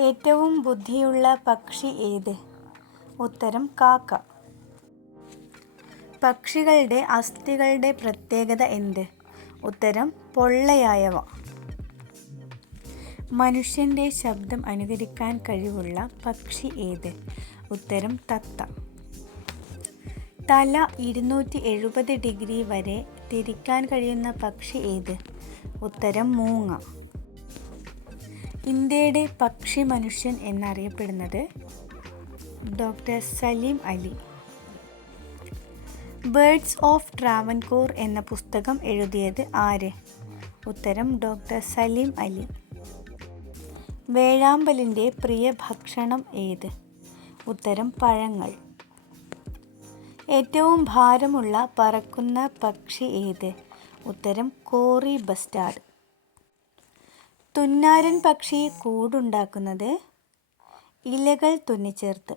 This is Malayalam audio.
ഏറ്റവും ബുദ്ധിയുള്ള പക്ഷി ഏത്? ഉത്തരം കാക്ക. പക്ഷികളുടെ അസ്ഥികളുടെ പ്രത്യേകത എന്ത്? ഉത്തരം പൊള്ളയായവ. മനുഷ്യന്റെ ശബ്ദം അനുകരിക്കാൻ കഴിവുള്ള പക്ഷി ഏത്? ഉത്തരം തത്ത. തല ഇരുന്നൂറ്റി എഴുപത് ഡിഗ്രി വരെ തിരിക്കാൻ കഴിയുന്ന പക്ഷി ഏത്? ഉത്തരം മൂങ്ങ. ഇന്ത്യയുടെ പക്ഷി മനുഷ്യൻ എന്നറിയപ്പെടുന്നത് doctor Salim Ali. Birds of Travancore എന്ന പുസ്തകം എഴുതിയത് ആര്? ഉത്തരം ഡോക്ടർ സലീം അലി. വേഴാമ്പലിന്റെ പ്രിയ ഭക്ഷണം ഏത്? ഉത്തരം പഴങ്ങൾ. ഏറ്റവും ഭാരമുള്ള പറക്കുന്ന പക്ഷി ഏത്? ഉത്തരം കോറി ബസ്റ്റാർഡ്. തുന്നാരൻ പക്ഷി കൂടുണ്ടാക്കുന്നത് ഇലകൾ തുന്നിച്ചേർത്ത്.